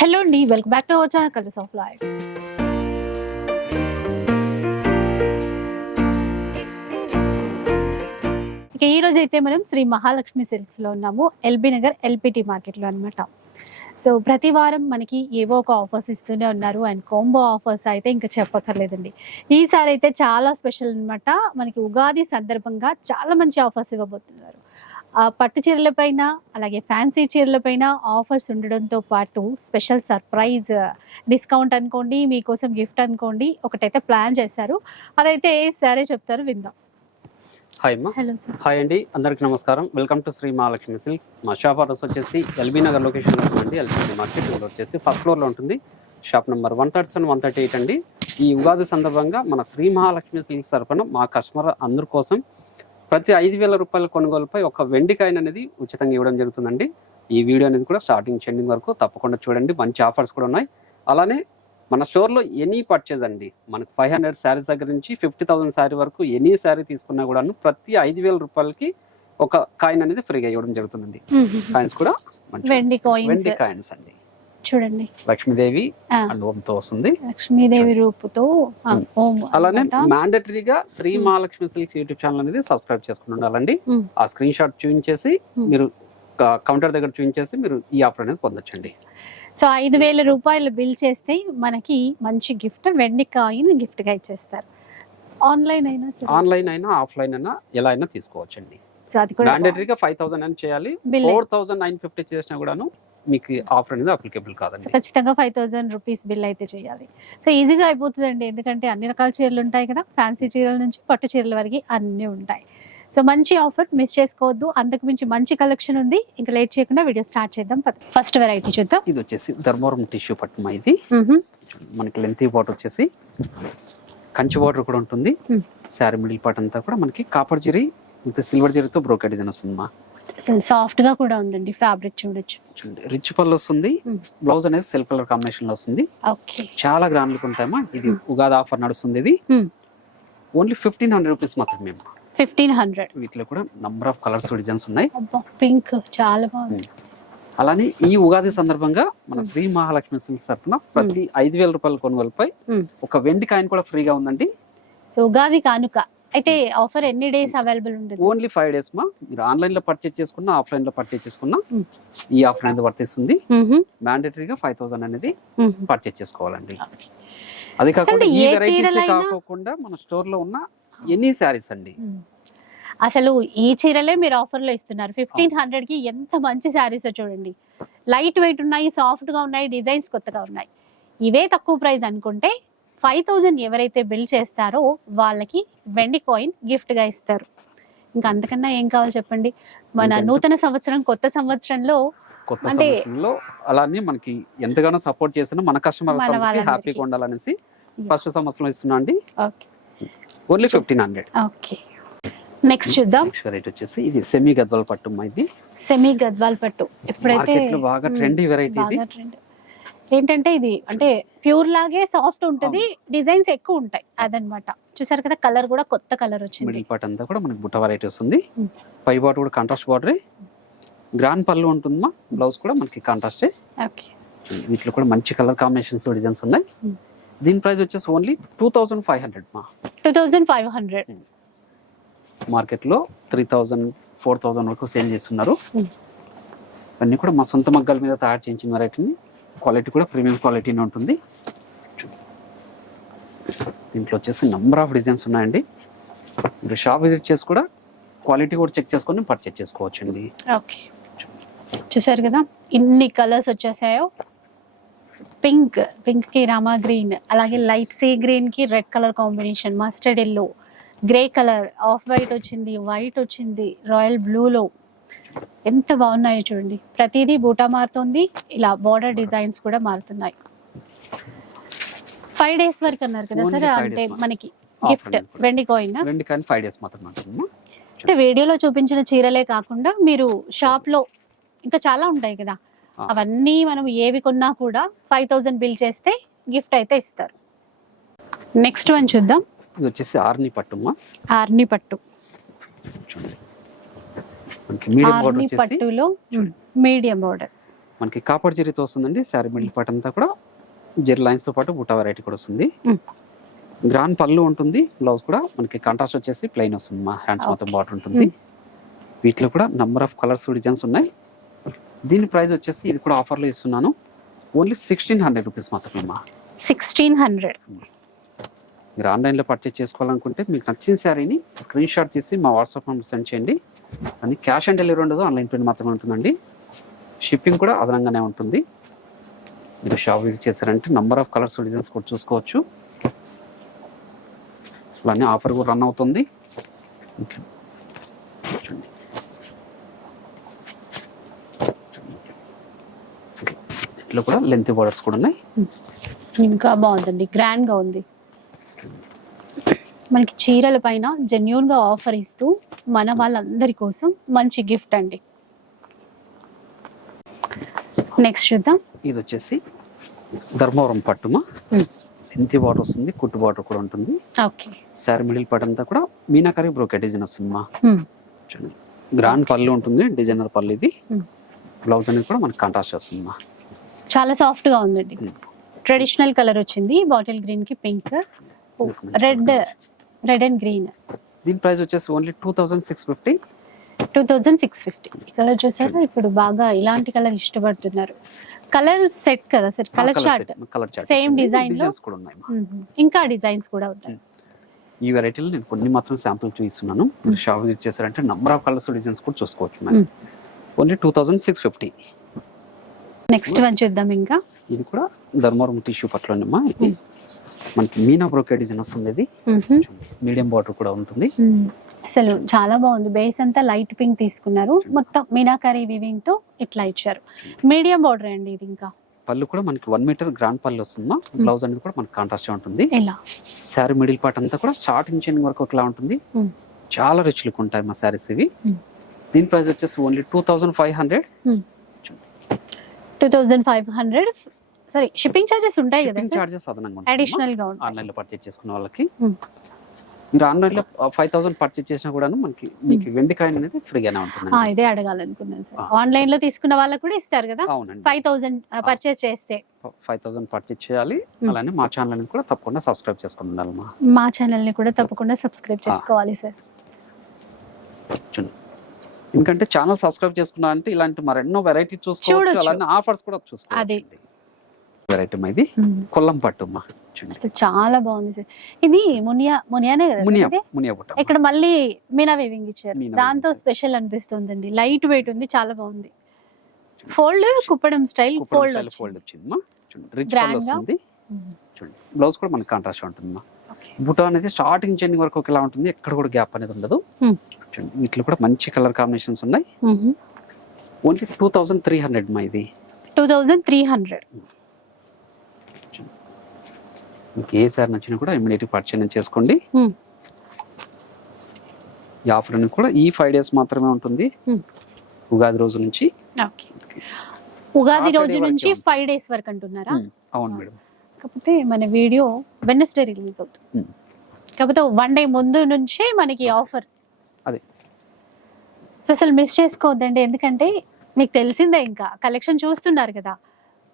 Hello అండి welcome back to our channel colours of life ఇక ఈ రోజు అయితే మనం శ్రీ మహాలక్ష్మి సిల్క్స్లో ఉన్నాము. ఎల్బీ నగర్ ఎల్పిటి మార్కెట్లో సో ప్రతి వారం మనకి ఏవో ఒక ఆఫర్స్ ఇస్తూనే ఉన్నారు. అండ్ కాంబో ఆఫర్స్ అయితే ఇంకా చెప్పక్కర్లేదండి. ఈసారి అయితే చాలా స్పెషల్ అనమాట మనకి ఉగాది సందర్భంగా చాలా మంచి ఆఫర్స్ ఇవ్వబోతున్నారు. పట్టు చీరల పైన అలాగే ఫ్యాన్సీ చీరల పైన ఆఫర్స్ ఉండడంతో పాటు స్పెషల్ సర్ప్రైజ్ డిస్కౌంట్ అనుకోండి మీకోసం గిఫ్ట్ అనుకోండి ఒకటైతే ప్లాన్ చేశారు. అదైతే సరే చెప్తారు విందాం. హాయ్ అమ్మా. హలో సార్ హాయ్ అండి అందరికీ నమస్కారం. Welcome to Shri Mahalakshmi silks. మా షాప్ అడ్రస్ వచ్చేసి ఎల్బీ నగర్ లొకేషన్లో ఉంటుందండి ఎల్బీ మార్కెట్ వచ్చేసి ఫస్ట్ ఫ్లోర్లో ఉంటుంది. Shop number one thirty seven one thirty eight అండి. ఈ ఉగాది సందర్భంగా మన శ్రీ మహాలక్ష్మి సిల్క్స్ తరఫున మా కస్టమర్ అందరి కోసం ప్రతి ఐదు వేల రూపాయల కొనుగోలుపై ఒక వెండి కాయిన్ అనేది ఉచితంగా ఇవ్వడం జరుగుతుందండి. ఈ వీడియో అనేది కూడా స్టార్టింగ్ ఎండింగ్ వరకు తప్పకుండా చూడండి. మంచి ఆఫర్స్ కూడా ఉన్నాయి. అలానే మన స్టోర్లో ఎనీ పర్చేజ్ అండి. మనకు ఫైవ్ హండ్రెడ్ శారీస్ దగ్గర నుంచి ఫిఫ్టీ థౌసండ్ శారీ వరకు ఎనీ శారీ తీసుకున్నా కూడాను ప్రతి ఐదు వేల రూపాయలకి ఒక కాయిన్ అనేది ఫ్రీగా ఇవ్వడం జరుగుతుందండి. కాయిన్స్ కూడా వెండి కాయిన్స్ అండి. చూడండి లక్ష్మీదేవి. అండ్ ఓంతో వస్తుంది లక్ష్మీదేవి రూపుతో అలానే. మ్యాండటరీగా Shri. Mahalakshmi silks YouTube channel అనేది సబ్స్క్రైబ్ చేసుకుని ఉండాలండి. ఆ స్క్రీన్ షాట్ చూపించేసి. మీరు కౌంటర్ దగ్గర చూపించేసి మీరు ఈ ఆఫర్ అనేది పొందొచ్చండి సో ఐదు వేల రూపాయలు బిల్ చేస్తే మనకి మంచి గిఫ్ట్ వెండి కాయిన్ గిఫ్ట్గా ఇచ్చేస్తారు ఆన్లైన్ అయినా ఆన్లైన్ అయినా ఆఫ్లైన్ అయినా ఎలా అయినా తీసుకోవచ్చండి సో అది కూడా మ్యాండటరీగా ఫైవ్ థౌసండ్ అని చేయాలి. ఫోర్ థౌసండ్ నైన్ ఫిఫ్టీ చేసినా కూడాను మీకు ఆఫర్ అనేది అప్లికేబుల్ కాదండి. ఖచ్చితంగా ఫైవ్ థౌసండ్ రూపీస్ బిల్ అయితే చేయాలి. సో ఈజీగా అయిపోతుందండి. ఎందుకంటే అన్ని రకాల చీరలు ఉంటాయి కదా. ఫ్యాన్సీ చీరల నుంచి పట్టు చీరల వరకు అన్నీ ఉంటాయి. సో మంచి ఆఫర్ మిస్ చేసుకోవద్దు. అంతకు మించి మంచి కలెక్షన్ ఉంది. ఇంకా లేట్ చేయకుండా వీడియో స్టార్ట్ చేద్దాం. ఫస్ట్ వెరైటీ చూద్దాం. ఇది వచ్చేసి ధర్మవరం టిష్యూ పట్టుమా ఇది. మనకి లెంతీ బాటర్ వచ్చేసి కంచి బాటర్ కూడా ఉంటుంది. శారీ మిడిల్ పార్ట్ అంతా కూడా మనకి కాపర్ జరీ విత్ సిల్వర్ జరీతో బ్రోకెట్ డిజైన్ వస్తుంది మా అసలు సాఫ్ట్గా కూడా ఉందండి ఫ్యాబ్రిక్ చూడొచ్చు. చూడండి రిచ్ పళ్ళు వస్తుంది. బ్లౌజ్ అనేది సెల్ఫ్ కలర్ కాంబినేషన్లో వస్తుంది. ఓకే. చాలా గ్రాండ్ లుక్ ఉంటాయమ్మా. ఇది. ఉగాది ఆఫర్ నడుస్తుంది ఇది. ఓన్లీ ఫిఫ్టీన్ హండ్రెడ్ రూపీస్ మాత్రమే. Fifteen hundred. వీటిలో కూడా నంబర్ ఆఫ్ కలర్స్ డిజైన్స్ ఉన్నాయి. పింక్ చాలా బాగుంది. అలానే ఈ ఉగాది సందర్భంగా మన శ్రీ మహాలక్ష్మి సిల్క్స్ తరఫున ప్రతి ఐదు వేల రూపాయల కొనుగోలుపై. ఒక వెండి కాయిన్ కూడా ఫ్రీగా ఉందండి. సో ఉగాది కానుక. అయితే ఆఫర్ ఎన్ని డేస్ అవైలబుల్ ఉంటుంది? ఓన్లీ ఫైవ్ డేస్ మా. మీరు ఆన్లైన్లో పర్చేజ్ చేసుకున్నా ఆఫ్లైన్లో పర్చేజ్ చేసుకున్నా. ఈ ఆఫర్ అనేది వర్తిస్తుంది. మ్యాండేటరీగా ఫైవ్ థౌసండ్ అనేది పర్చేజ్ చేసుకోవాలండి. అది కాకుండా ఈ ఏ వెరైటీస్ కాకుండా మన స్టోర్లో ఉన్న ఎనీ శారీస్ అండి? అసలు ఈ చీరలే మీరు ఆఫర్లో ఇస్తున్నారు. ఫిఫ్టీన్ హండ్రెడ్కి ఎంత మంచి శారీస్ చూడండి. లైట్ వెయిట్ ఉన్నాయి సాఫ్ట్గా ఉన్నాయి డిజైన్స్ కొత్తగా ఉన్నాయి. ఇవే తక్కువ ప్రైస్ అనుకుంటే ఫైవ్ థౌజండ్ ఎవరైతే బిల్ చేస్తారో వాళ్ళకి వెండి కాయిన్ గిఫ్ట్గా ఇస్తారు. ఇంకా అంతకన్నా ఏం కావాలి చెప్పండి? మన. నూతన సంవత్సరం కొత్త సంవత్సరంలో కొత్త సంవత్సరంలో అలానే మనకి ఎంతగానో సపోర్ట్ చేసిన మన కస్టమర్స్. హ్యాపీగా ఉండాలనేసి ఫస్ట్ సంవత్సరం ఇస్తున్నా అండి. Okay. Only fifteen hundred. Okay. Next చూద్దాం. వెరైటీ వచ్చేసి ఇది సెమీ గద్వాల పట్టు ఇది. సెమీ గద్వాల్ పట్టు. ఎప్పుడైతే బాగా. ట్రెండీ వెరైటీ ఇది. బాగా ట్రెండ్ ఏంటంటే ఇది అంటే ప్యూర్ లాగే సాఫ్ట్ ఉంటది డిజైన్స్ ఎక్కువ ఉంటాయి అదనమాట. చూసారు కదా కలర్ కూడా కొత్త కలర్ వచ్చింది. మిడిల్ పార్ట్ అంతా కూడా మనకి బుట్ట వెరైటీ వస్తుంది. పై బాట్ కూడా కాంట్రాస్ట్ బార్డర్. గ్రాండ్ పళ్ళు ఉంటుందమ్మా బ్లౌజ్ కూడా మనకి కాంట్రాస్ట్ ఓకే. వీటిలో కూడా మంచి కలర్ కాంబినేషన్స్ డిజైన్స్ ఉన్నాయి. దీని ప్రైస్ వచ్చేసి only two thousand five hundred మా. టూ థౌజండ్ ఫైవ్ హండ్రెడ్ మార్కెట్లో త్రీ థౌజండ్ ఫోర్ థౌజండ్ వరకు సేల్ చేస్తున్నారు. ఇవన్నీ కూడా మా సొంత మగ్గాల మీద తయారు చేయించిన వెరైటీని క్వాలిటీ కూడా ప్రీమియం క్వాలిటీనే ఉంటుంది. దీంట్లో వచ్చేసి నెంబర్ ఆఫ్ డిజైన్స్ ఉన్నాయండి. మీరు షాప్ విజిట్ చేసి కూడా క్వాలిటీ కూడా చెక్ చేసుకొని పర్చేజ్ చేసుకోవచ్చండి. ఓకే చూసారు కదా ఇన్ని కలర్స్ వచ్చేసాయో. పింక్ పింక్కి రామా గ్రీన్ అలాగే లైట్ సీ గ్రీన్కి red colour combination mustard yellow grey colour off white వచ్చింది వైట్ వచ్చింది రాయల్ బ్లూలో ఎంత బాగున్నాయో చూడండి. ప్రతిదీ బూటా మారుతుంది. ఇలా బార్డర్ డిజైన్స్ కూడా మారుతున్నాయి. ఫైవ్ డేస్ వరకు అన్నారు కదా సార్? అంటే. మనకి గిఫ్ట్. వెండి కాయిన్ ఫైవ్ డేస్ అంటే వీడియోలో చూపించిన చీరలే కాకుండా మీరు షాప్లో ఇంకా చాలా ఉంటాయి కదా. అవన్నీ మనం ఏవి కొన్నా కూడా ఫైవ్ థౌసండ్ బిల్ చేస్తే గిఫ్ట్ అయితే ఇస్తారు. నెక్స్ట్ వన్ చూద్దాం. ఇది వచ్చేసి ఆర్ని పట్టుమ్మా ఆర్ని పట్టు. మనకి మీడియం బార్డర్ వచ్చేసి పట్టులో మీడియం బోర్డర్. మనకి కాపర్ జరీతో వస్తుందండి శారీ మిడిల్ పార్ట్ అంతా కూడా జెరీ లైన్స్తో పాటు బుటా వెరైటీ కూడా వస్తుంది. గ్రాండ్ పళ్ళు ఉంటుంది బ్లౌజ్ కూడా మనకి కాంట్రాస్ట్ వచ్చేసి ప్లెయిన్ వస్తుంది మా హ్యాండ్స్ మొత్తం. బార్డర్ ఉంటుంది. వీటిలో కూడా నంబర్ ఆఫ్ కలర్స్ డిజైన్స్ ఉన్నాయి. దీని ప్రైస్ వచ్చేసి ఇది కూడా ఆఫర్లో ఇస్తున్నాను. ఓన్లీ సిక్స్టీన్ హండ్రెడ్ రూపీస్ మాత్రమే మా. సిక్స్టీన్ హండ్రెడ్ మీరు ఆన్లైన్లో పర్చేస్ చేసుకోవాలనుకుంటే మీకు నచ్చిన శారీని స్క్రీన్ షాట్ తీసి మా వాట్సాప్ నెంబర్ సెండ్ చేయండి. అని క్యాష్ ఆన్ డెలివరీ ఉండదు ఆన్లైన్ పేమెంట్ మాత్రమే ఉంటుందండి. షిప్పింగ్ కూడా అదనంగానే ఉంటుంది. మీరు షాప్ విజిట్ చేశారంటే నంబర్ ఆఫ్ కలర్స్ డిజైన్స్ కూడా చూసుకోవచ్చు. అలానే ఆఫర్ కూడా రన్ అవుతుంది. చూడండి. ఇట్లా కూడా లెంత్ బార్డర్స్ కూడా ఉన్నాయి. ఇంకా బాగుందండి. గ్రాండ్గా ఉంది. మనకి చీరల పైన జెన్యున్గా ఆఫర్ ఇస్తూ మన వాళ్ళందరి కోసం మంచి గిఫ్ట్ అండి. నెక్స్ట్ చూద్దాం. ఇది వచ్చేసి ధర్మవరం పట్టుమా. లెంత్ బార్డర్ వస్తుంది కుట్టు బార్డర్ కూడా ఉంటుంది. ఓకే శారీ మిడిల్ పార్ట్ అంతా కూడా మీనాకరి బ్రోకెట్ డిజైన్ వస్తుంది మా. Hmm. చూడండి. గ్రాండ్ పళ్ళు ఉంటుంది డిజైనర్ పళ్ళు ఇది. Hmm. బ్లౌజ్ అనేది కూడా మనకి కాంట్రాస్ట్ వస్తుంది మా. చాలా సాఫ్ట్గా ఉందండి. Hmm. ట్రెడిషనల్ కలర్ వచ్చింది బాటిల్ గ్రీన్కి pink red red and green. దీని ప్రైస్ వచ్చేసి only two thousand six fifty. Two thousand six fifty. Colour చూసారా? ఇప్పుడు బాగా ఇలాంటి కలర్ ఇష్టపడుతున్నారు. కలర్ సెట్ కదా sir? Colour chart colour Same design లో? కూడా ఉన్నాయి. ఇంకా డిజైన్స్ కూడా ఉంటాయి ఈ వెరైటీలో నేను కొన్ని మాత్రం శాంపుల్ చూపిస్తున్నాను. మీరు షాప్ విజిట్ చేశారంటే నంబర్ ఆఫ్ కలర్స్ డిజైన్స్ కూడా చూసుకోవచ్చు Hmm. Only two thousand six fifty. Next one చూద్దాం ఇంకా. ఇది కూడా ధర్మవరం టిష్యూ పట్లోనమ్మా ఇది? మనకి మీనా బ్రోకెట్ డిజైన్ వస్తుంది ఇది మీడియం బార్డర్ కూడా ఉంటుంది. అసలు చాలా బాగుంది. బేస్ అంతా లైట్ పింక్ తీసుకున్నారు. మొత్తం మీనాకరీ వివింగ్తో ఇట్లా ఇచ్చారు. మీడియం బార్డర్ అండి ఇది ఇంకా. పళ్ళు కూడా మనకి వన్ మీటర్ గ్రాండ్ పళ్ళు వస్తుందా బ్లౌజ్ అనేది కూడా మనకి కాంట్రాస్ట్ ఉంటుంది. ఇలా శారీ మిడిల్ పార్ట్ అంతా కూడా స్టార్టింగ్ చెంది వరకు ఒకలా ఉంటుంది. చాలా రిచ్ లుక్ ఉంటాయి మా శారీస్ ఇవి. దీని ప్రైస్ వచ్చేసి only two thousand five hundred two thousand five hundred sorry shipping charges ఉంటాయి కదా షిప్పింగ్ చార్జెస్ అదనంగా ఉంటాయి అడిషనల్గా ఉంటాయి. ఆన్లైన్లో పర్చేస్ చేసుకున్న వాళ్ళకి. మ్మ్. మీరు ఆన్లైన్లో ఫైవ్ థౌసండ్ పర్చేస్ చేసినా కూడా మనకి మీకు వెండి కాయిన్ అనేది ఫ్రీగానే ఉంటుంది ఆ, ఇదే అడగాలనుకున్నాను సార్. ఆన్లైన్లో తీసుకున్న వాళ్ళకు కూడా ఇస్తారు కదా? అవునండి. ఫైవ్ థౌసండ్ పర్చేస్ చేస్తే. ఫైవ్ థౌసండ్ పర్చేస్ చేయాలి. మ్మ్. అలానే మా ఛానల్ అనేది కూడా తప్పకుండా సబ్స్క్రైబ్ చేసుకుని ఉండాలి మా ఛానల్ని కూడా తప్పకుండా సబ్స్క్రైబ్ చేసుకోవాలి సార్. ఎందుకంటే ఛానల్ సబ్స్క్రైబ్ చేసుకున్నా అంటే ఇలాంటి మరెన్నో వెరైటీ చూసుకోవచ్చు. అలానే ఆఫర్స్ కూడా చూసుకోవచ్చు అది. వెరైటీ మా ఇది కొల్లం పట్టు మా చూడండి. అసలు చాలా బాగుంది సార్. ఇది మునియా మునియానే కదా మునియా? మునియా బుట్ట ఇక్కడ మళ్ళీ మీనా వీవింగ్ ఇచ్చారు. దాంతో. స్పెషల్ అనిపిస్తుందండి. లైట్ వెయిట్ ఉంది చాలా బాగుంది. ఫోల్డ్ కుప్పడం స్టైల్ ఫోల్డ్ ఫోల్డ్ వచ్చింది. చూడండి. రిచ్ Grand కలర్గా? వస్తుంది చూడండి. బ్లౌజ్ కూడా మనకి కాంట్రాస్ట్ ఉంటుంది మా బుట్ట అనేది స్టార్టింగ్ చెంది వరకు ఒకలా ఉంటుంది. ఎక్కడ కూడా గ్యాప్ అనేది ఉండదు. Hmm. చూడండి. వీటిలో కూడా మంచి కలర్ కాంబినేషన్స్ ఉన్నాయి. Only two thousand three hundred మా ఇది. టూ థౌజండ్ త్రీ హండ్రెడ్ మీకు ఏ సార్ నచ్చినా కూడా ఇమీడియట్ పర్చేజ్ చేసుకోండి. ఈ ఆఫర్ అనేది కూడా ఈ ఫైవ్ డేస్ మాత్రమే ఉంటుంది. ఉగాది రోజు నుంచి. ఉగాది రోజు నుంచి. ఫైవ్ డేస్ వరకు అంటున్నారా. అవును మేడం. కాకపోతే మన వీడియో వెనస్డే రిలీజ్ అవుతుంది. కాకపోతే వన్ డే ముందు నుంచే మనకి ఆఫర్. అదే. సో అసలు మిస్ చేసుకోవద్దండి. ఎందుకంటే మీకు తెలిసిందే ఇంకా. కలెక్షన్ చూస్తున్నారు కదా.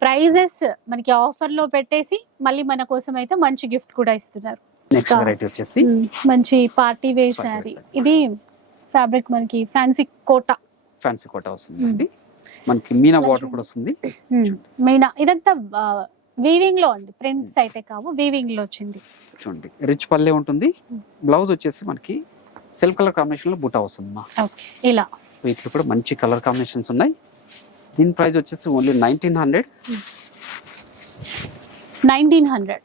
ప్రైజెస్ మనకి ఆఫర్లో పెట్టేసి మళ్ళీ మన కోసం అయితే మంచి గిఫ్ట్ కూడా ఇస్తున్నారు. నెక్స్ట్ ఇంకా- వెరైటీ వచ్చేసి? మంచి పార్టీ వేర్ శారీ. ఇది ఫ్యాబ్రిక్ మనకి ఫ్యాన్సీ కోట. ఫ్యాన్సీ కోట వస్తుంది మనకి. మీనా బార్డర్ కూడా వస్తుంది. మెయిన్ ఇదంతా వీవింగ్లో అండి. ప్రింట్స్ అయితే కావు. వీవింగ్లో వచ్చింది. చూడండి. రిచ్ పల్లె ఉంటుంది. బ్లౌజ్ వచ్చేసి మనకి సెల్ఫ్ కలర్ కాంబినేషన్లో బుటా వస్తుంది మా. ఇలా. వీటిలో కూడా మంచి కలర్ కాంబినేషన్స్ ఉన్నాయి. దీని ప్రైస్ వచ్చేసి only nineteen hundred. Nineteen hundred.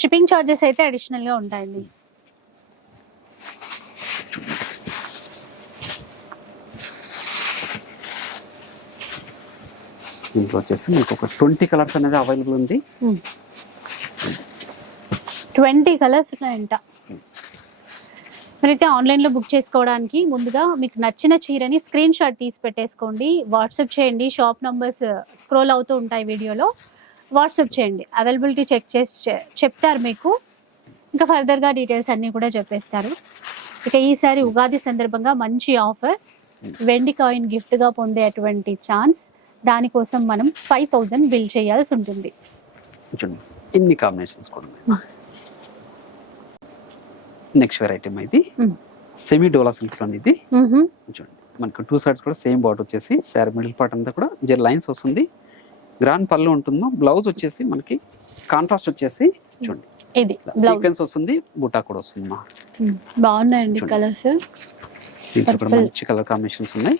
Shipping charges అయితే అడిషనల్గా ఉంటాయండి. దీంట్లో వచ్చేసి మీకు ఒక ట్వంటీ కలర్స్ అనేది అవైలబుల్ ఉంది. ట్వంటీ కలర్స్ ఉన్నాయంట. మీరైతే ఆన్లైన్లో బుక్ చేసుకోవడానికి ముందుగా మీకు నచ్చిన చీరని స్క్రీన్ షాట్ తీసి పెట్టేసుకోండి. వాట్సాప్ చేయండి. షాప్ నంబర్స్ స్క్రోల్ అవుతూ ఉంటాయి వీడియోలో. వాట్సాప్ చేయండి. అవైలబిలిటీ చెక్ చేసి చె- చెప్తారు మీకు. ఇంకా ఫర్దర్గా డీటెయిల్స్ అన్నీ కూడా చెప్పేస్తారు. ఇక ఈసారి ఉగాది సందర్భంగా మంచి ఆఫర్. వెండి కాయిన్ గిఫ్ట్గా పొందే అటువంటి ఛాన్స్. దానికోసం మనం ఫైవ్ థౌజండ్ బిల్ చేయాల్సి ఉంటుంది. చూడండి. ఇన్ని కాంబినేషన్స్ కూడా ఉన్నాయి. నెక్స్ట్ వెరైటీ ఇది. Mm. సెమీ డోలా సిల్క్ అండి ఇది. చూడండి. మనకు టూ సైడ్స్ కూడా సేమ్ బార్డర్ వచ్చేసి శారీ మిడిల్ పార్ట్ అంతా కూడా జెల్ లైన్స్ వస్తుంది. గ్రాండ్ పళ్ళు ఉంటుందో బ్లౌజ్ వచ్చేసి మనకి కాంట్రాస్ట్ వచ్చేసి చూడండి. ఇది సీక్వెన్స్ వస్తుంది బుటా కూడా వస్తుంది మా. బాగున్నాయండి. కలర్స్ దీంట్లో కూడా Purple. మంచి కలర్ కాంబినేషన్స్ ఉన్నాయి.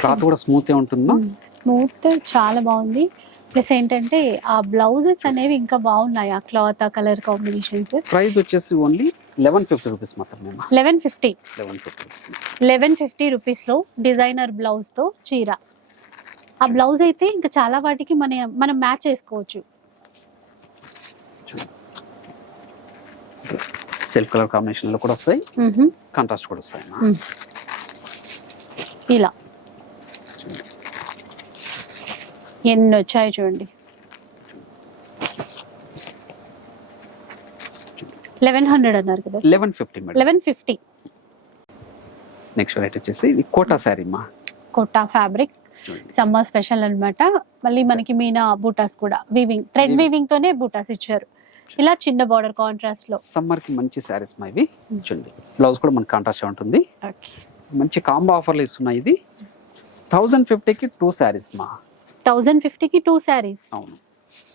క్లాత్ కూడా స్మూత్ ఉంటుందా? స్మూత్ చాలా బాగుంది. ప్లస్ ఏంటంటే ఆ బ్లౌజెస్ అనేవి ఇంకా బాగున్నాయి ఆ క్లాత్ ఆ కలర్ కాంబినేషన్స్. ప్రైస్ వచ్చేసి ఓన్లీ లెవెన్ ఫిఫ్టీ రూపీస్ మాత్రమే eleven fifty. Eleven fifty eleven fifty రూపీస్లో డిజైనర్ బ్లౌజ్తో చీర. ఆ బ్లౌజ్ అయితే ఇంకా చాలా వాటికి మన మనం మ్యాచ్ చేసుకోవచ్చు. సెల్ఫ్ కలర్ కాంబినేషన్లో కూడా వస్తాయి. కాంట్రాస్ట్ కూడా వస్తాయి. ఇలా. ఎన్ని వచ్చాయి చూడండి. లెవెన్ హండ్రెడ్ అన్నారు కదా. Eleven fifty madam eleven fifty next variety వచ్చేసి ఇది కోటా శారీ మా. కొట్టా ఫ్యాబ్రిక్ సమ్మర్ స్పెషల్ అన్నమాట. మళ్ళీ మనకి మీనా బూటాస్ కూడా. Weaving thread Weaving. వీవింగ్ తోనే బూటాస్ ఇచ్చారు. ఇలా చిన్న బార్డర్ కాంట్రాస్ట్లో. సమ్మర్కి మంచి శారీస్ మా ఇవి. చూడండి. బ్లౌజ్ కూడా మనకి కాంట్రాస్ట్ ఉంటుంది. మంచి కాంబో ఆఫర్లు ఇస్తున్నాయి ఇది. థౌజండ్ ఫిఫ్టీకి టూ శారీస్ మా. థౌజండ్ ఫిఫ్టీకి టూ శారీస్ అవును.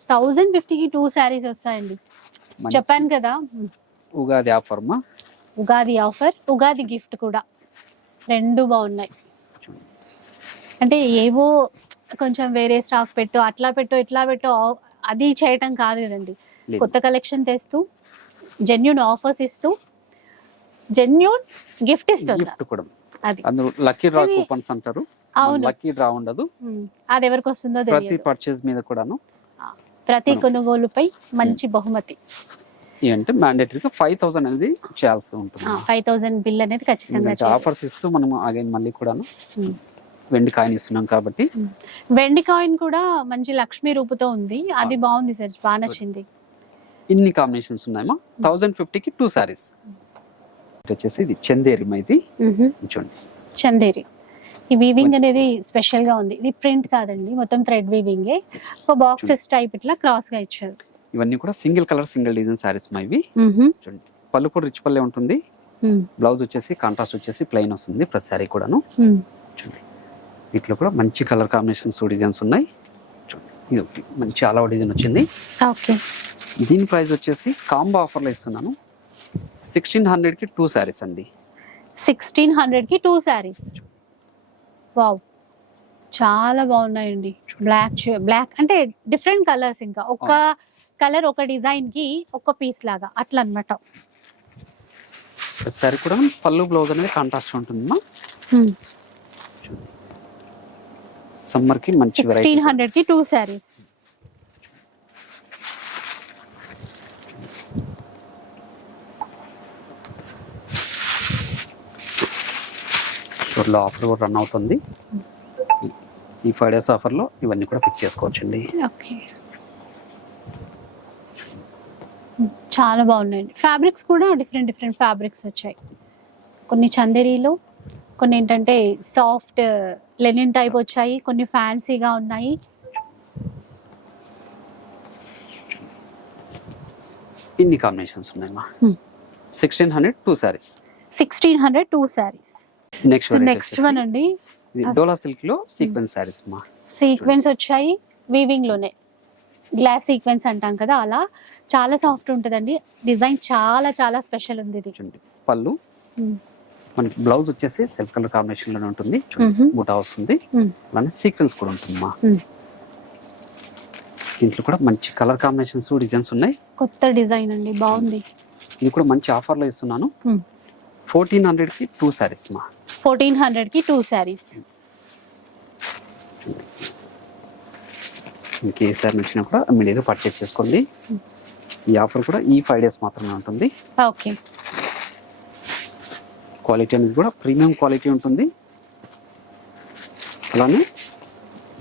థౌజండ్ ఫిఫ్టీకి టూ శారీస్ వస్తాయండి. మంచి చెప్పాను కదా. ఉగాది ఆఫర్ మా? ఉగాది ఆఫర్ ఉగాది గిఫ్ట్ కూడా. రెండు బాగున్నాయి. అంటే ఏవో కొంచెం వేరే స్టాక్ పెట్టు అట్లా పెట్టు ఇట్లా పెట్టు ఆ- అది చేయటం కాదు కదండి. లేదు. కొత్త కలెక్షన్ తెస్తూ జెన్యున్ ఆఫర్స్ ఇస్తూ జెన్యున్ గిఫ్ట్ కూడా. అది. అందరూ లక్కీ డ్రా కూపన్స్ అంటారు. లక్కీ డ్రా ఉండదు. అది ఎవరికి వస్తుందో ప్రతి పర్చేజ్ మీద కూడాను. ప్రతి కొనుగోలుపై మంచి బహుమతి. ఏంటంటే మ్యాండేటరీగా ఫైవ్ థౌసండ్ అనేది చేయాల్సి ఉంటుంది. ఫైవ్ థౌసండ్ బిల్ అనేది ఖచ్చితంగా. ఆఫర్స్ ఇస్తూ మనం అగైన్ మళ్ళీ కూడాను. వెండి కాయిన్ ఇస్తున్నాం కాబట్టి. వెండి కాయిన్ కూడా మంచి లక్ష్మీ రూపుతో ఉంది. అది బాగుంది సార్. బాగా నచ్చింది. ఇన్ని కాంబినేషన్స్ ఉన్నాయమ్మా. థౌజండ్ ఫిఫ్టీకి టూ శారీస్ వచ్చేసి ఇది చందేరి ఇది. చూడండి చందేరి. ఈ వీవింగ్ అనేది స్పెషల్గా ఉంది. ఇది ప్రింట్ కాదండి. మొత్తం థ్రెడ్ వీవింగ్ ఒక బాక్సెస్ టైప్ ఇట్లా క్రాస్గా ఇచ్చారు. ఇవన్నీ కూడా single colour single design saris మా ఇవి. చూడండి. పళ్ళు కూడా రిచ్ పల్లె ఉంటుంది. బ్లౌజ్ వచ్చేసి కాంట్రాస్ట్ వచ్చేసి ప్లెయిన్ వస్తుంది ప్లస్ శారీ కూడాను. చూడండి. వీటిలో కూడా మంచి కలర్ కాంబినేషన్స్ డిజైన్స్ ఉన్నాయి. చూడండి. ఇది ఒకటి. మంచి ఆలవ డిజైన్ వచ్చింది. ఓకే. దీని ప్రైస్ వచ్చేసి కాంబో ఆఫర్లో ఇస్తున్నాను. సిక్స్టీన్ హండ్రెడ్కి టూ శారీస్ అండి. సిక్స్టీన్ హండ్రెడ్కి టూ శారీస్. వావ్. చాలా బాగున్నాయండి. బ్లాక్ బ్లాక్ అంటే డిఫరెంట్ కలర్స్ ఇంకా. ఒక కలర్ ఒక డిజైన్కి ఒక పీస్ లాగా. అట్లా అనమాట శారీ కూడా పళ్ళు బ్లౌజ్ అనేది కాంట్రాస్ట్ ఉంటుందమ్మా. సమ్మర్కి మంచి వెరైటీ సిక్స్టీన్ హండ్రెడ్కి టూ శారీస్. స్టోర్లో ఆఫర్ కూడా రన్ అవుతుంది. ఈ ఫైవ్ డేస్ ఆఫర్లో ఇవన్నీ కూడా పిక్ చేసుకోవచ్చండి. ఓకే. చాలా బాగున్నాయండి. ఫ్యాబ్రిక్స్ కూడా డిఫరెంట్ డిఫరెంట్ ఫ్యాబ్రిక్స్ వచ్చాయి. కొన్ని చందేరీలో కొన్ని ఏంటంటే సాఫ్ట్ లెనిన్ టైప్ వచ్చాయి కొన్ని ఫ్యాన్సీగా ఉన్నాయి. ఇన్ని కాంబినేషన్స్ ఉన్నాయమ్మా. Sixteen hundred two saris. Sixteen hundred two saris. Next next one అండి డోలా సిల్క్లో సీక్వెన్స్ శారీస్ మా. సీక్వెన్స్ వచ్చాయి వీవింగ్లోనే. గ్లాస్ సీక్వెన్స్ అంటాం కదా అలా. చాలా సాఫ్ట్ ఉంటుందండి. డిజైన్ చాలా చాలా స్పెషల్ ఉంది ఇది. చూడండి. పళ్ళు. Hmm. మనకి బ్లౌజ్ వచ్చేసి సెల్ఫ్ కలర్ కాంబినేషన్లోనే ఉంటుంది. Mhm. బూటా వస్తుంది. Hmm. అలానే సీక్వెన్స్ కూడా ఉంటుంది మా. Hmm. దీంట్లో కూడా మంచి కలర్ కాంబినేషన్స్ డిజైన్స్ ఉన్నాయి. కొత్త డిజైన్ అండి. బాగుంది. ఇది కూడా మంచి ఆఫర్లో ఇస్తున్నాను. Hmm. ఫోర్టీన్ హండ్రెడ్కి టూ శారీస్ మా. ఫోర్టీన్ హండ్రెడ్కి టూ శారీస్. మీకు ఏ సారీ నచ్చినా కూడా ఇమీడియట్గా పర్చేస్ చేసుకోండి. ఈ ఆఫర్ కూడా ఈ ఫైవ్ డేస్ మాత్రమే ఉంటుంది. ఓకే. క్వాలిటీ అనేది కూడా ప్రీమియం క్వాలిటీ ఉంటుంది. అలానే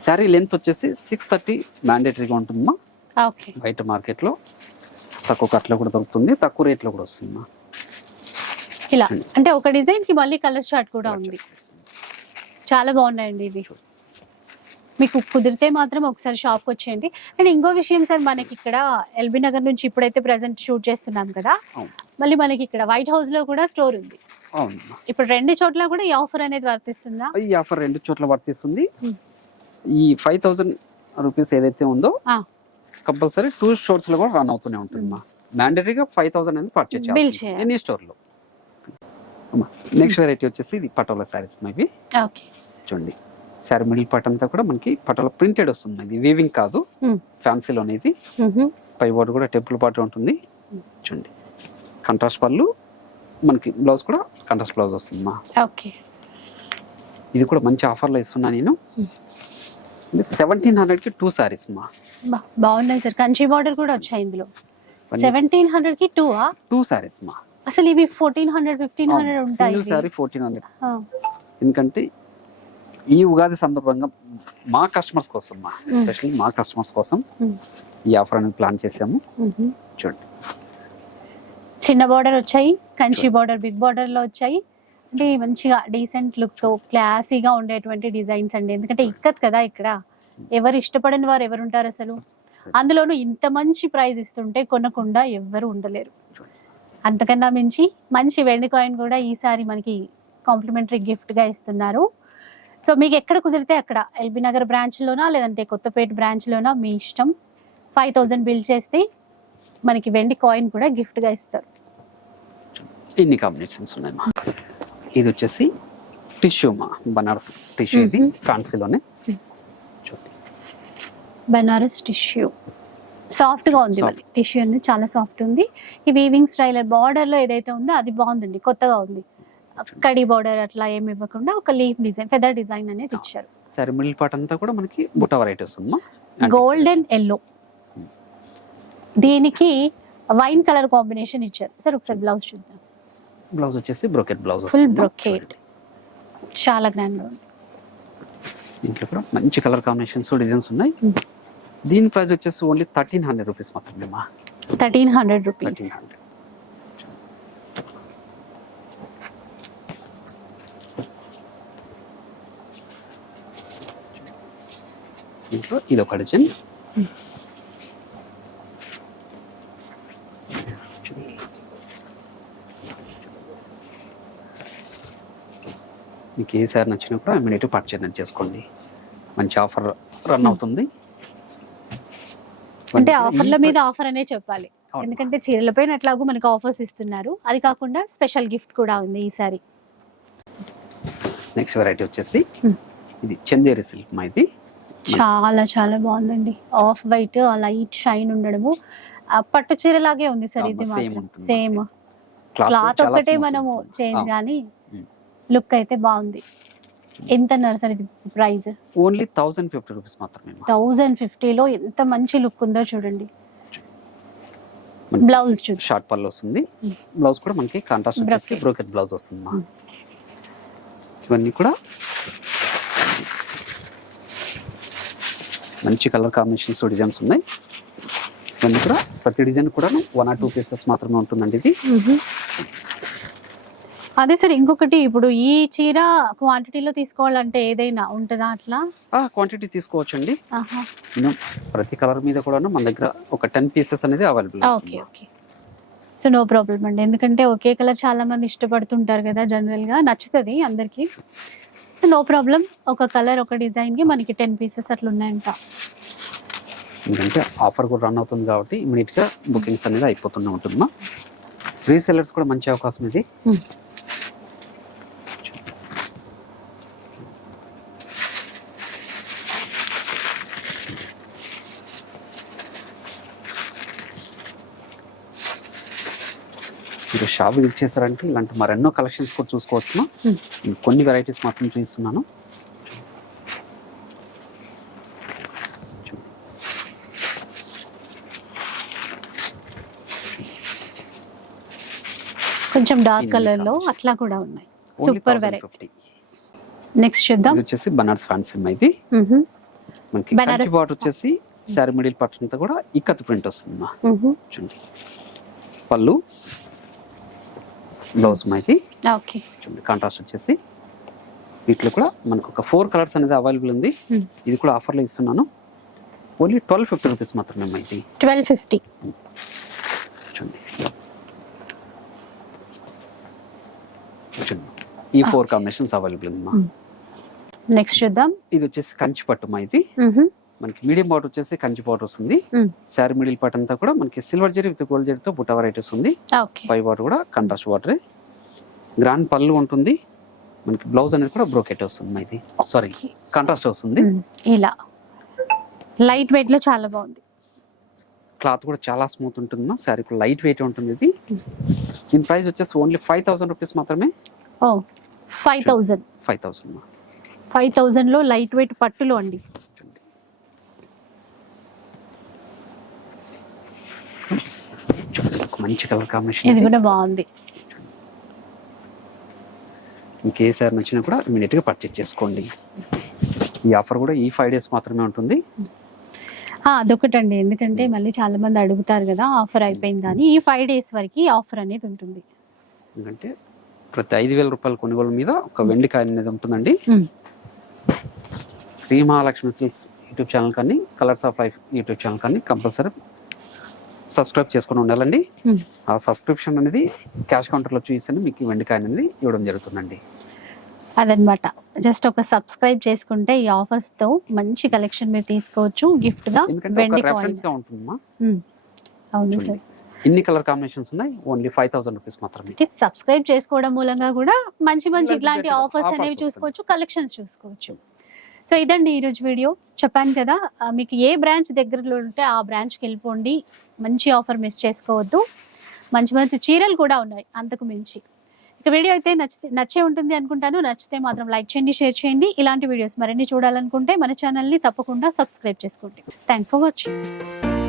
శారీ లెంత్ వచ్చేసి సిక్స్ థర్టీ మ్యాండేటరీగా ఉంటుందమ్మా. ఓకే. బయట మార్కెట్లో తక్కువ కట్లో కూడా దొరుకుతుంది తక్కువ రేట్లో కూడా వస్తుందమ్మా. ఇలా. అంటే ఒక డిజైన్కి మళ్ళీ కలర్ చార్ట్ కూడా ఉంది. చాలా బాగున్నాయండి ఇవి. మీకు కుదిరితే మాత్రం ఒకసారి షాప్కి వచ్చేయండి. అండ్ ఇంకో విషయం సార్ మనకి ఇక్కడ ఎల్బీ నగర్ నుంచి ఇప్పుడైతే ప్రజెంట్ షూట్ చేస్తున్నాం కదా. మళ్ళీ మనకి ఇక్కడ వైట్ హౌస్లో కూడా స్టోర్ ఉంది. ఇప్పుడు రెండు చోట్ల కూడా ఈ ఆఫర్ అనేది వర్తిస్తుందా? ఈ ఆఫర్ రెండు చోట్ల వర్తిస్తుంది. Hmm. ఈ ఫైవ్ థౌజండ్ రూపీస్ ఏదైతే ఉందో. కంపల్సరీ టూ స్టోర్స్లో కూడా రన్ అవుతూనే ఉంటుంది. మా మ్యాండటరీగా ఫైవ్ థౌసండ్ అనేది పర్చేజ్ చేయాలి. ఎనీ స్టోర్లో నెక్స్ట్ వెరైటీ వచ్చేసి ఇది పటోలా శారీస్ మైవి ఓకే. చూడండి శారీ మిడిల్ పార్ట్ అంతా కూడా మనకి పటోలా ప్రింటెడ్ వస్తుంది ఇది వీవింగ్ కాదు. ఫ్యాన్సీలో అనేది పై బోర్డు కూడా టెంపుల్ పార్ట్ ఉంటుంది. చూడండి కంట్రాస్ట్ పళ్ళు మనకి బ్లౌజ్ కూడా కంట్రాస్ట్ బ్లౌజ్ వస్తుంది మా. ఓకే. ఇది కూడా మంచి ఆఫర్లో ఇస్తున్నా నేను. సెవెంటీన్ హండ్రెడ్కి టూ సారీస్ మా. బాగున్నాయి సార్. కంచి బార్డర్ కూడా వచ్చాయి ఇందులో. సెవెంటీన్ హండ్రెడ్కి టూ టూ సారీస్ మా. అసలు ఇవి ఫోర్టీన్ హండ్రెడ్ ఫిఫ్టీన్ హండ్రెడ్ ఉంటాయి సింగిల్. సారీ ఫోర్టీన్ హండ్రెడ్ ఎందుకంటే ఈ ఉగాది సందర్భంగా మా కస్టమర్స్ కోసం మా. ఎస్పెషల్లీ మా కస్టమర్స్ కోసం. ఈ ఆఫర్ అనేది ప్లాన్ చేసాము. చూడండి. చిన్న బార్డర్ వచ్చాయి కంచి బార్డర్ బిగ్ బార్డర్లో వచ్చాయి. అంటే మంచిగా డీసెంట్ లుక్తో క్లాసీగా ఉండేటువంటి డిజైన్స్ అండి. ఎందుకంటే ఇక్కత్ కదా ఇక్కడ. ఎవరు ఇష్టపడని వారు ఎవరు ఉంటారు అసలు? అందులోనూ ఇంత మంచి ప్రైస్ ఇస్తుంటే కొనకుండా ఎవ్వరు ఉండలేరు. అంతకన్నా మించి మంచి వెండి కాయిన్ కూడా ఈసారి మనకి కాంప్లిమెంటరీ గిఫ్ట్గా ఇస్తున్నారు. సో మీకు ఎక్కడ కుదిరితే అక్కడ ఎల్బీ నగర్ బ్రాంచ్ లోనా లేదంటే కొత్తపేట బ్రాంచ్ లోనా మీ ఇష్టం. ఫైవ్ థౌజండ్ బిల్ చేస్తే మనకి వెండి కాయిన్ కూడా గిఫ్ట్గా ఇస్తారు. ఇన్ని కాంబినేషన్స్ ఉన్నాయి. ఇది వచ్చేసి టిష్యూ మా బనారస్ టిష్యూ ఇది. ఫ్యాన్సీలోనే బనారస్ టిష్యూ. సాఫ్ట్గా ఉంది. టిష్యూ అనేది చాలా సాఫ్ట్ ఉంది. ఈ వీవింగ్ స్టైల్ బార్డర్లో ఏదైతే ఉందో అది బాగుందండి కొత్తగా ఉంది. కడి బార్డర్ అట్లా ఏమి ఇవ్వకుండా ఒక లీఫ్ డిజైన్ ఫెదర్ డిజైన్ అనేది ఇచ్చారు. సారీ మిడిల్ పార్ట్ అంతా కూడా మనకి బుట్ట వెరైటీ వస్తుంది గోల్డెన్ ఎల్లో దీనికి వైన్ కలర్ కాంబినేషన్ ఇచ్చారు. సార్ ఒకసారి బ్లౌజ్ చూద్దాం. బ్లౌజ్ వచ్చేసి బ్రోకెట్ బ్లౌజ్ ఫుల్ బ్రొకేట్ చాలా గ్రాండ్ ఉంది. దీంట్లో కూడా మంచి కలర్ కాంబినేషన్స్ డిజైన్స్ ఉన్నాయి. దీని ప్రైస్ వచ్చేసి ఓన్లీ థర్టీన్ హండ్రెడ్ రూపీస్ మాత్రమే మా. Thirteen hundred rupees. దీంట్లో ఇది ఒక డిజైన్. మీకు ఏ సారి నచ్చినప్పుడు ఇమీడియట్ పర్చేజ్ చేసుకోండి మంచి ఆఫర్ రన్ అవుతుంది. అంటే ఆఫర్ల మీద ఆఫర్ అనే చెప్పాలి. ఎందుకంటే చీరలపైన ఎట్లాగో మనకు ఆఫర్స్ ఇస్తున్నారు. అది కాకుండా స్పెషల్ గిఫ్ట్ కూడా ఉంది ఈసారి నెక్స్ట్ వెరైటీ వచ్చేసి. ఇది చందేరి సిల్క్ మా ఇది. చాలా చాలా బాగుందండి. ఆఫ్ వైట్ ఆ లైట్ షైన్ ఉండడము. పట్టు చీర లాగే ఉంది సార్ ఇది సేమ్ క్లాత్ ఒక్కటే మనము. చేంజ్ కానీ. లుక్ అయితే బాగుంది. ఎంత అన్నారు సార్ ఇది price only thousand fifty rupees మాత్రమే మా. థౌజండ్ ఫిఫ్టీలో ఎంత మంచి లుక్ ఉందో చూడండి బ్లౌజ్ షార్ట్ పళ్ళు వస్తుంది. బ్లౌజ్ కూడా మనకి కాంట్రాస్ట్ వచ్చేసి. బ్రోకెట్ బ్లౌజ్ వస్తుంది మా. ఇవన్నీ కూడా మంచి కలర్ కాంబినేషన్స్ డిజైన్స్ ఉన్నాయి ఇవన్నీ కూడా ప్రతి డిజైన్ కూడా వన్ ఆర్ టూ పీసెస్ మాత్రమే ఉంటుందండి ఇది అదే సార్ ఇంకొకటి ఇప్పుడు ఈ చీర క్వాంటిటీలో తీసుకోవాలంటే ఏదైనా ఉంటుందా అట్లా? క్వాంటిటీ తీసుకోవచ్చండి. ప్రతి కలర్ మీద కూడా మన దగ్గర ఒక టెన్ పీసెస్ అనేది available okay okay. So no problem అండి. ఎందుకంటే ఒకే కలర్ చాలా మంది ఇష్టపడుతుంటారు కదా జనరల్గా. నచ్చుతుంది అందరికి. సో నో ప్రాబ్లం ఒక కలర్ ఒక డిజైన్కి మనకి టెన్ పీసెస్ అట్లా ఉన్నాయంట. ఎందుకంటే ఆఫర్ కూడా రన్ అవుతుంది కాబట్టి ఇమీడియట్గా బుకింగ్స్ అనేది అయిపోతూనే ఉంటుందమ్మా. రీసెలర్స్ కూడా మంచి అవకాశం ఇది. షాప్ విజిట్ చేశారంటే ఇలాంటి మరెన్నో కలెక్షన్స్ కూడా చూసుకోవచ్చు. నేను కొన్ని వెరైటీస్ మాత్రం చూపిస్తున్నాను కొంచెం డార్క్ కలర్లో. అట్లా కూడా ఉన్నాయి సూపర్ వెరైటీ నెక్స్ట్ చూద్దాం వచ్చేసి బనార్స్ ఫ్యాన్సీ ఇది. మనకి బనారస్. కంచి బాట్ వచ్చేసి శారీ మిడిల్ పార్ట్ అంతా కూడా ఇక్కత్ ప్రింట్ వస్తుంది. చూడండి పళ్ళు బ్లౌజ్ మైకి ఓకే. చూడండి కాంట్రాస్ట్ వచ్చేసి. వీటిలో కూడా మనకు ఒక ఫోర్ కలర్స్ అనేది అవైలబుల్ ఉంది. Hmm. ఇది కూడా ఆఫర్లో ఇస్తున్నాను. ఓన్లీ ట్వెల్వ్ ఫిఫ్టీ రూపీస్ మాత్రమే ఇది. ట్వెల్వ్ ఫిఫ్టీ చూడండి. ఈ four combinations available Hmm. Next చూద్దాం. ఇది వచ్చేసి కంచి పట్టు మా ఇది. మనకి మీడియం బాట్ వచ్చేసి కంచి బాట్ వస్తుంది. శారీ మిడిల్ పార్ట్ అంతా కూడా మనకి సిల్వర్ జరీ విత్ గోల్డ్ జరీతో బుట్ట వెరైటీస్ ఉంది. పై వాటర్ కూడా కంట్రాస్ట్ వాటర్ గ్రాండ్ పళ్ళు ఉంటుంది. మనకి బ్లౌజ్ అనేది కూడా బ్రోకెట్ వస్తుంది ఇది సారీ కాంట్రాస్ట్ వస్తుంది. ఇలా. లైట్ వెయిట్లో చాలా బాగుంది. క్లాత్ కూడా చాలా స్మూత్ ఉంటుంది మా. శారీ కూడా లైట్ వెయిట్ ఉంటుంది ఇది. దీని ప్రైస్ వచ్చేసి ఓన్లీ ఫైవ్ థౌసండ్ రూపీస్ మాత్రమే. Five thousand five thousand five థౌజండ్లో లైట్ వెయిట్ పట్టులో అండి చూడండి. చూడండి, ఒక మంచి కలర్ ఇది కాంబినేషన్ కూడా బాగుంది. ఇంకే సార్ నచ్చినా కూడా ఇమీడియట్గా పర్చేజ్ చేసుకోండి. ఈ ఆఫర్ కూడా ఈ ఫైవ్ డేస్ మాత్రమే ఉంటుంది. అదొకటండి. ఎందుకంటే మళ్ళీ చాలా మంది అడుగుతారు కదా ఆఫర్ అయిపోయిందని ఈ ఫైవ్ డేస్ వరకు ఆఫర్ అనేది ఉంటుంది. ఎందుకంటే ప్రతి ఐదు వేల రూపాయల కొనుగోలు మీద ఒక వెండి కాయిన్ అనేది ఉంటుందండి. Shri Mahalakshmi silks YouTube channel కానీ colours of life YouTube channel కానీ కంపల్సరీ సబ్స్క్రైబ్ చేసుకొని ఉండాలండి. ఆ సబ్స్క్రిప్షన్ అనేది క్యాష్ కౌంటర్లో చూపిస్తేనే మీకు ఈ వెండి కాయిన్ అనేది ఇవ్వడం జరుగుతుందండి. అదనమాట. జస్ట్ ఒక సబ్స్క్రైబ్ చేసుకుంటే ఈ ఆఫర్స్తో మంచి కలెక్షన్ మీరు తీసుకోవచ్చు గిఫ్ట్గా వెండి ఉంటుందమ్మా. అవును. సార్. ఇన్ని కలర్ కాంబినేషన్స్ ఉన్నాయి ఓన్లీ ఫైవ్ థౌసండ్ రూపీస్ మాత్రమే. సబ్స్క్రైబ్ చేసుకోవడం మూలంగా కూడా మంచి మంచి ఇట్లాంటి ఆఫర్స్ అనేవి. చూసుకోవచ్చు కలెక్షన్స్ చూసుకోవచ్చు. సో ఇదండి ఈరోజు వీడియో. చెప్పాను కదా మీకు ఏ బ్రాంచ్ దగ్గరలో ఉంటే ఆ బ్రాంచ్కి వెళ్ళిపోండి. మంచి ఆఫర్ మిస్ చేసుకోవద్దు. మంచి మంచి చీరలు కూడా ఉన్నాయి అంతకు మించి. ఇక వీడియో అయితే నచ్చితే నచ్చే ఉంటుంది అనుకుంటాను. నచ్చితే మాత్రం లైక్ చేయండి షేర్ చేయండి. ఇలాంటి వీడియోస్ మరిన్ని చూడాలనుకుంటే మన ఛానల్ని తప్పకుండా సబ్స్క్రైబ్ చేసుకోండి. Thanks for watching